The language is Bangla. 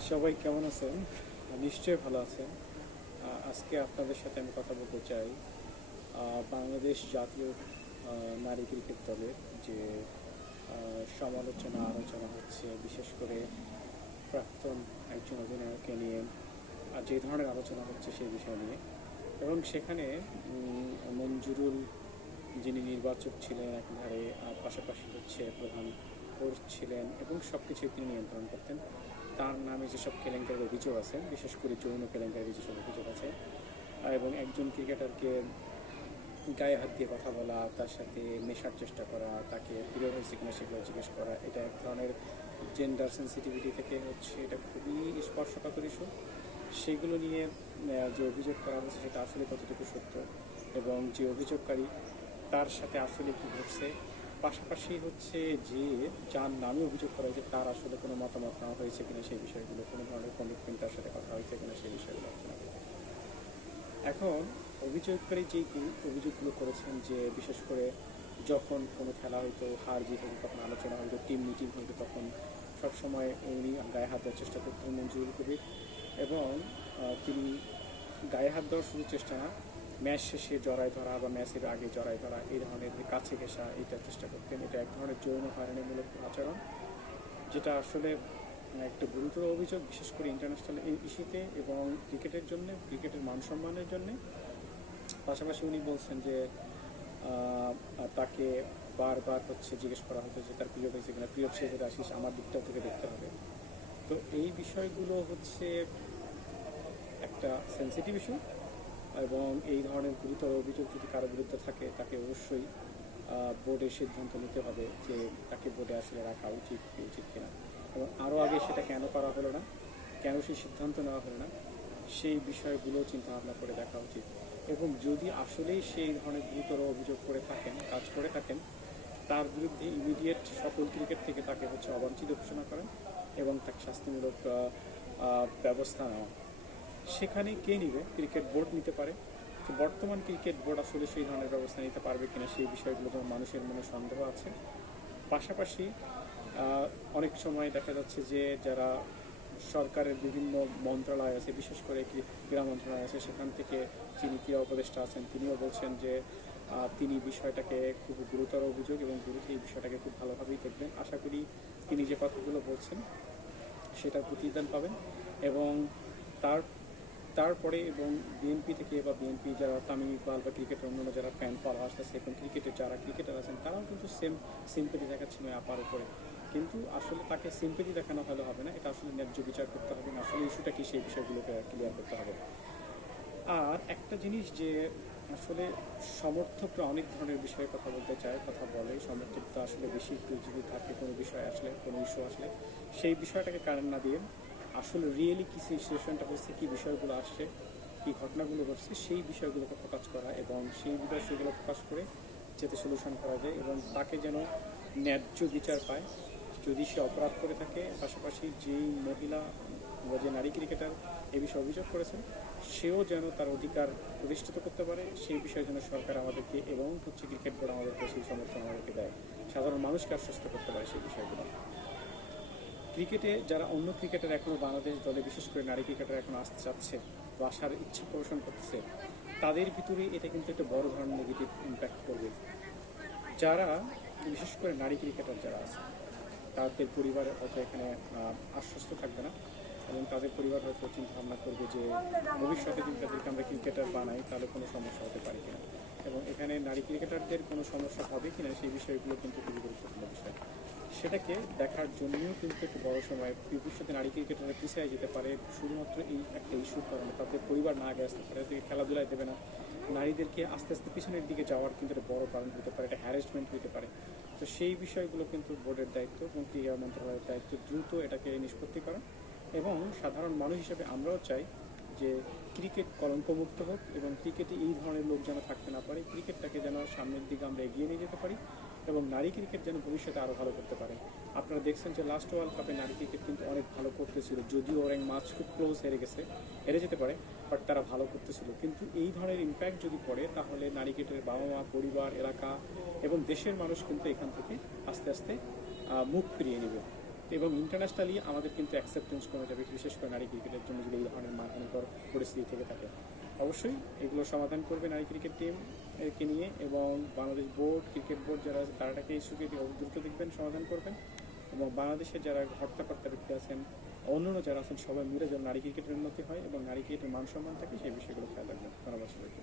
সবাই কেমন আছেন? নিশ্চয়ই ভালো আছেন। আজকে আপনাদের সাথে আমি কথা বলতে চাই। বাংলাদেশ জাতীয় নারী ক্রিকেট দলের যে সমালোচনা, আলোচনা হচ্ছে, বিশেষ করে প্রাক্তন একজন অধিনায়ককে নিয়ে, আর যে ধরনের আলোচনা হচ্ছে সেই বিষয় নিয়ে। এবং সেখানে মঞ্জুরুল যিনি নির্বাচক ছিলেন একধারে পাশাপাশি হচ্ছে প্রধান ছিলেন এবং সব কিছুই তিনি নিয়ন্ত্রণ করতেন। তার নামে যেসব কেলেঙ্কারির অভিযোগ আছে, বিশেষ করে যৌন কেলেঙ্কারির যেসব অভিযোগ আছে এবং একজন ক্রিকেটারকে গায়ে হাত দিয়ে কথা বলা, তার সাথে মেশার চেষ্টা করা, তাকে প্রিয় হয়েছে কিনা সেগুলো জিজ্ঞেস করা, এটা এক ধরনের জেন্ডার সেন্সিটিভিটি থেকে হচ্ছে এটা খুবই স্পর্শকাতর ইস্যু সেগুলো নিয়ে যে অভিযোগ করা হয়েছে সেটা আসলে কতটুকু সত্য এবং যে অভিযোগকারী তার সাথে আসলে কি ঘটছে পাশাপাশি হচ্ছে যে যার নামে অভিযোগ করা হয়েছে, তার আসলে কোনো মতামত নেওয়া হয়েছে কিনা সেই বিষয়গুলো, কোনো ধরনের কমিটমেন্ট তার সাথে কথা হয়েছে কিনা সেই বিষয়গুলো আলোচনা। এখন অভিযোগকারী কি- অভিযোগগুলো করেছেন যে বিশেষ করে যখন কোনো খেলা হয়তো হার জিত হতো তখন আলোচনা হয়তো টিম মিটিং হয়তো তখন সবসময় উনি গায়ে হাত দেওয়ার চেষ্টা করতেন মঞ্জুরুল কবির এবং তিনি গায়ে হাত দেওয়ার শুধু চেষ্টা না ম্যাচ শেষে জড়াই ধরা বা ম্যাচের আগে জড়াই ধরা, এই ধরনের কাছে ঘেঁষা, এটা চেষ্টা করতেন। এটা এক ধরনের যৌন হয়রানিমূলক আচরণ, যেটা আসলে একটা গুরুতর অভিযোগ, বিশেষ করে ইন্টারন্যাশনাল ইস্যুতে এবং ক্রিকেটের জন্য, ক্রিকেটের মান সম্মানের জন্যে। পাশাপাশি উনি বলছেন যে তাকে বারবার হচ্ছে জিজ্ঞেস করা হতো যে, তার প্রিয় হয়েছে কিনা? প্রিয় ছেড়ে আসিস, আমার দিকটাও থেকে দেখতে হবে। তো এই বিষয়গুলো হচ্ছে একটা সেন্সিটিভ ইস্যু এবং এই ধরনের গুরুতর অভিযোগ যদি কারও বিরুদ্ধে থাকে তাকে অবশ্যই আহ, বোর্ডের সিদ্ধান্ত নিতে হবে যে তাকে বোর্ডে আসলে রাখা উচিত কি উচিত কিনা। এবং আরও আগে সেটা কেন করা হলো না কেন সেই সিদ্ধান্ত নেওয়া হলো না সেই বিষয়গুলো চিন্তা ভাবনা করে দেখা উচিত। এবং যদি আসলেই সেই ধরনের গুরুতর অভিযোগ করে থাকেন কাজ করে থাকেন তার বিরুদ্ধে ইমিডিয়েট সকল ক্রিকেট থেকে তাকে হচ্ছে অবাঞ্ছিত ঘোষণা করেন এবং তাকে শাস্তিমূলক ব্যবস্থা নেওয়া। সেখানে কে নিবে? ক্রিকেট বোর্ড নিতে পারে। তো বর্তমান ক্রিকেট বোর্ড আসলে সেই ধরনের ব্যবস্থা নিতে পারবে কিনা সেই বিষয়গুলো মানুষের মনে সন্দেহ আছে। পাশাপাশি অনেক সময় দেখা যাচ্ছে যে যারা সরকারের বিভিন্ন মন্ত্রণালয় আছে, বিশেষ করে ক্রী- ক্রীড়া মন্ত্রণালয় আছে, সেখান থেকে যিনি ক্রীড়া উপদেষ্টা আছেন, তিনিও বলছেন যে তিনি বিষয়টাকে খুব গুরুতর অভিযোগ এবং গুরুত্ব এই বিষয়টাকে খুব ভালোভাবেই দেখবেন। আশা করি তিনি যে কথাগুলো বলছেন, সেটার প্রতিদান পাবেন এবং তার তারপরে এবং বিএনপি থেকে বা বিএনপি যারা তামিম ইকবাল বা ক্রিকেটের অন্যান্য যারা ফ্যান ফলো আসতেছে এবং ক্রিকেটের যারা ক্রিকেটার আছেন, তারাও কিন্তু সেম সিম্পতি দেখাচ্ছিল আপার উপরে। কিন্তু আসলে তাকে সিম্পতি দেখানো হলে হবে না, এটা আসলে ন্যায্য বিচার করতে হবে আসলে ইস্যুটা কি, সেই বিষয়গুলোকে ক্লিয়ার করতে হবে। আর একটা জিনিস যে আসলে সমর্থকরা অনেক ধরনের বিষয়ে কথা বলতে চায়, কথা বলে সমর্থকটা আসলে বেশি একটু যদি থাকে কোনো বিষয় আসলে, কোনো ইস্যু আসলে, সেই বিষয়টাকে কারণ না দিয়ে আসলে রিয়েলি কি সিচুয়েশনটা হচ্ছে কি বিষয়গুলো আসছে, কি ঘটনাগুলো ঘটছে, সেই বিষয়গুলোকে প্রকাশ করা এবং সেই বিষয়গুলো প্রকাশ করে যাতে সলিউশন করা যায় এবং তাকে যেন ন্যায্য বিচার পায়। যদি সে অপরাধ করে থাকে, পাশাপাশি যেই মহিলা বা যে নারী ক্রিকেটার এ বিষয়ে অভিযোগ করেছেন, সেও যেন তার অধিকার প্রতিষ্ঠিত করতে পারে, সেই বিষয়ে যেন সরকার আমাদেরকে এবং হচ্ছে ক্রিকেট বোর্ড আমাদেরকে সেই সমর্থন আমাদেরকে দেয়। সাধারণ মানুষকে আশ্বস্ত করতে পারে সেই বিষয়গুলো। ক্রিকেটে যারা অন্য ক্রিকেটার এখনও বাংলাদেশ দলে, বিশেষ করে নারী ক্রিকেটার এখন আসতে চাচ্ছে বা আসার ইচ্ছা পোষণ করতেছে, তাদের ভিতরে এটা কিন্তু একটা বড় ধরনের নেগেটিভ ইম্প্যাক্ট করবে। যারা, বিশেষ করে নারী ক্রিকেটার যারা আছে, তাদের পরিবার হয়তো এখানে আশ্বস্ত থাকবে না এবং তাদের পরিবার হয়তো চিন্তা ভাবনা করবে যে ভবিষ্যতে যদি তাদেরকে আমরা ক্রিকেটার বানাই, তাহলে কোনো সমস্যা হতে পারে কিনা। এবং এখানে নারী ক্রিকেটারদের কোনো সমস্যা হবে কিনা, সেই বিষয়গুলো কিন্তু খুবই গুরুত্বপূর্ণ বিষয়। সেটাকে দেখার জন্যও কিন্তু একটু বড় সময় ভবিষ্যতে নারী ক্রিকেটাররা পিছিয়ে যেতে পারে, শুধুমাত্র এই একটা ইস্যুর কারণে? তাদের পরিবার না আগে আসতে পারে খেলাধুলায় দেবে না। নারীদেরকে আস্তে আস্তে পিছনের দিকে যাওয়ার কিন্তু একটা বড় কারণ হতে পারে এটা হ্যারাসমেন্ট হতে পারে। তো সেই বিষয়গুলো কিন্তু বোর্ডের দায়িত্ব এবং ক্রীড়া মন্ত্রণালয়ের দায়িত্ব দ্রুত এটাকে নিষ্পত্তি করা এবং সাধারণ মানুষ হিসেবে আমরাও চাই যে ক্রিকেট কলঙ্কমুক্ত হোক এবং ক্রিকেটে এই ধরনের লোক যেন থাকতে না পারে, ক্রিকেটটাকে যেন সামনের দিকে আমরা এগিয়ে নিয়ে যেতে পারি। এবং নারী ক্রিকেট যেন ভবিষ্যতে আরও ভালো করতে পারে। আপনারা দেখছেন যে লাস্ট ওয়ার্ল্ড কাপে নারী ক্রিকেট কিন্তু অনেক ভালো করতেছিল। যদিও ওর মাছ খুব ক্লোজ হেরে গেছে, হেরে যেতে পারে বাট তারা ভালো করতেছিল। কিন্তু এই ধরনের ইম্প্যাক্ট যদি পড়ে, তাহলে নারী ক্রিকেটের বাবা মা পরিবার, এলাকা এবং দেশের মানুষ কিন্তু এখান থেকে আস্তে আস্তে মুখ ফিরিয়ে নেবে। এবং ইন্টারন্যাশনালি আমাদের কিন্তু অ্যাকসেপ্টেন্স কমে যাবে, বিশেষ করে নারী ক্রিকেটের জন্য যদি এই ধরনের মানহানিকর পরিস্থিতি থেকে থাকে। অবশ্যই এগুলো সমাধান করবে নারী ক্রিকেট টিম কে নিয়ে এবং বাংলাদেশ বোর্ড ক্রিকেট বোর্ড যারা আছে তারাটাকে ইস্যুকে দ্রুত দেখবেন, সমাধান করবেন এবং বাংলাদেশের যারা হর্তাকর্তা ব্যক্তি আছেন, অন্যান্য যারা আছেন, সবাই মিলে যেন নারী ক্রিকেটের উন্নতি হয় এবং নারী ক্রিকেটের মান সম্মান থাকে, সেই বিষয়গুলো খেয়াল রাখবেন। ধন্যবাদ সবাইকে।